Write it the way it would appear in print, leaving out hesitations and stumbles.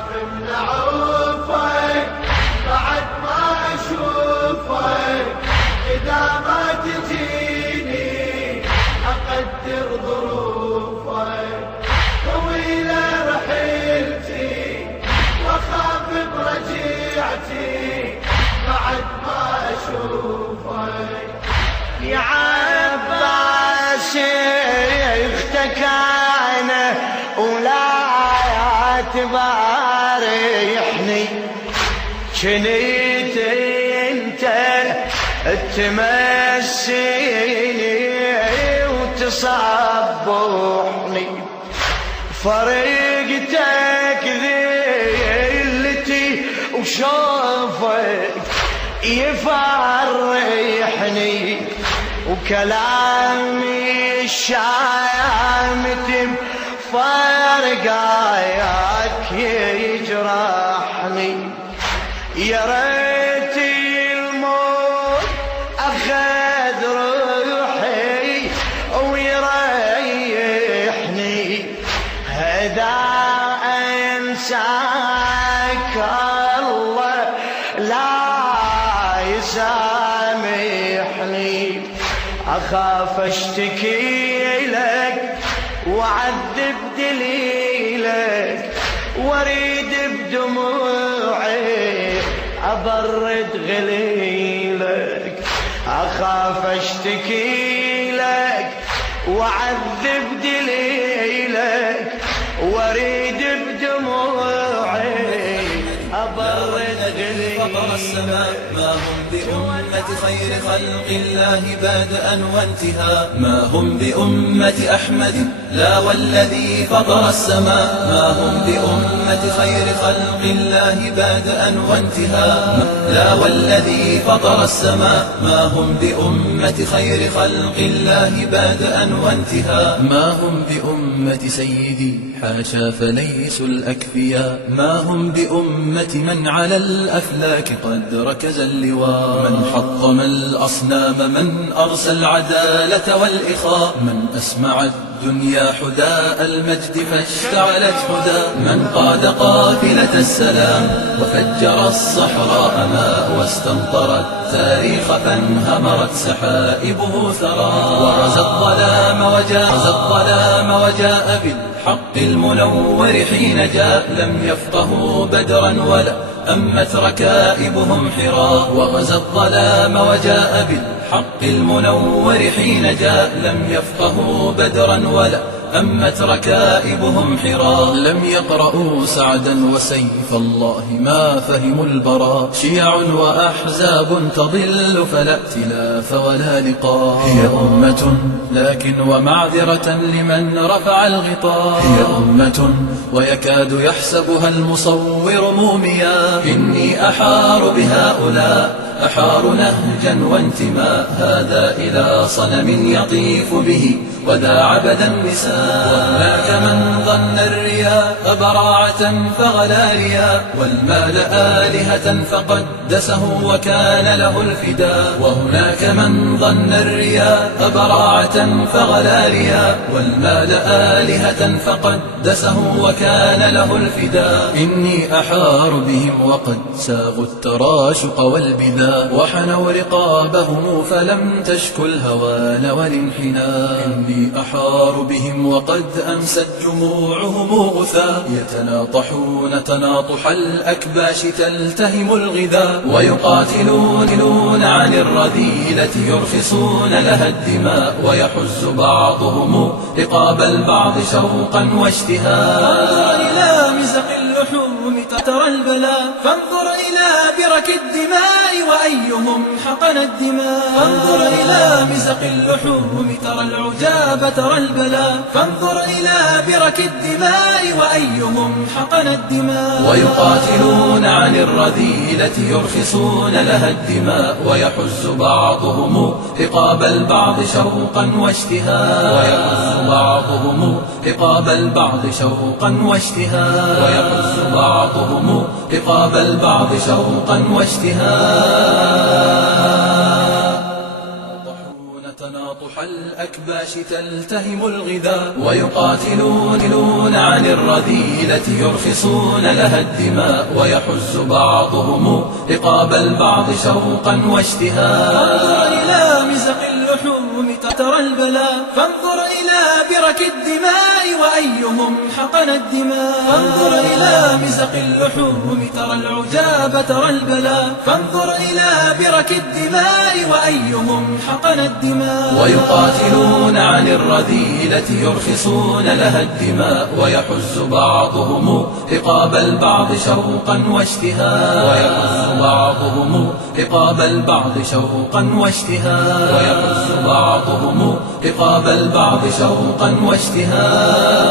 أخاف من عوفك بعد ما أشوفك، إذا ما تجيني أقدر ظروفك، طويلة رحلتي وأخاف برجيعتي بعد ما أشوفك. يا عباس اختك انا ولا تبارحني، كنت انت تمسيني وتصبحني، فرقتك ذلتي وشوفك يفرحني، وكلامي الشامت بفرقاك يجرحني. يا ريت الموت أخذ روحي ويريحني، هذا أنساك الله لا يسامحني. أخاف أشتكي لك وأعذب دليلك، وأريد بدموعي أبرد غليلك. أخاف أشتكي لك وأعذب دليلك، وأريد بدموعي أبرد غليلك. فطر السماء ما هم بأمة خير خلق الله بادئا وانتهاء، ما هم بأمة أحمد لا والذي فطر السماء، ما هم بأمة خير خلق الله بادئا وانتهاء، لا والذي فطر السماء، ما هم بأمة خير خلق الله بادئا وانتهاء، ما هم بأمة سيدي حاشا فليسوا الأكفياء، ما هم بأمة من على الأفلاك قد ركز اللواء، من حطم الأصنام، من أرسى العدالة والإخاء، من أسمع الدنيا حداء المجد فاشتعلت حدا، من قاد قافلة السلام وفجر الصحراء ماء، واستمطر التاريخ فانهمرت سحائبه ثرى، ورزى الظلام وجاء بالحق المنور حين جاء، لم يفقهوا بدرا ولا أمت ركائبهم حرا، وغزى الظلام وجاء بالحق المنور حين جاء، لم يفقهوا بدرا ولا أمت ركائبهم حرا، لم يقرأوا سعدا وسيف الله ما فهموا البراء، شيع وأحزاب تضل فلا ائتلاف ولا لقاء، هي أمة لكن ومعذرة لمن رفع الغطاء، هي أمة ويكاد يحسبها المصور موميا، إني أحار بهؤلاء أحار نهجا وانتماء، هذا إلى صنم يطيف به وذا عبد النساء، وهناك من ظن الرياء براعة فغلا رياء، والمال آلهة فقدسه وكان له الفداء، وهناك من ظن الرياء براعة فغلا رياء، والمال آلهة فقدسه وكان له الفداء، إني أحار بهم وقد ساغوا التراشق والبذاء، وحنوا رقابهم فلم تشكو الهوان والانحناء، إني أحار بهم وقد أمست جموعهم غثاء، يتناطحون تناطح الأكباش تلتهم الغذاء، ويقاتلون عن الرذيلة يرخصون لها الدماء، ويحز بعضهم رقاب البعض شوقا واشتهاء، إلى مزق اللحوم ترى البلاء، فانظر إلى برك الدماء وأيهم حقن الدماء، فانظر إلى مزق اللحوم ترى العجاب ترى البلاء، فانظر إلى برك الدماء وأيهم حقن الدماء، ويقاتلون عن الرذيلة يرخصون لها الدماء، ويحز بعضهم رقاب البعض شوقا واشتهاء، ويحز بعضهم رقاب البعض شوقا واشتهاء، ويحز بعضهم رقاب البعض شوقا واشتهاء، تناطح الأكباش تلتهم الغذاء، ويقاتلون عن الرذيلة يرخصون لها الدماء، ويحز بعضهم رقاب البعض شوقا واشتهاء. فانظر إلى مزق اللحوم ترى البلاء، فانظر إلى برك الدماء وأيهم حقن الدماء. فانظر إلى مزق اللحوم ترى العجاب ترى البلاء، فانظر إلى برك الدماء وأيهم حقن الدماء. ويقاتلون عن الرذيلة يرخصون لها الدماء، ويحز بعضهم رقاب البعض شوقا واشتهاء. ويحز بعضهم رقاب البعض شوقا واشتهاء. ويحز بعضهم رقاب البعض شوقا واشتهاء.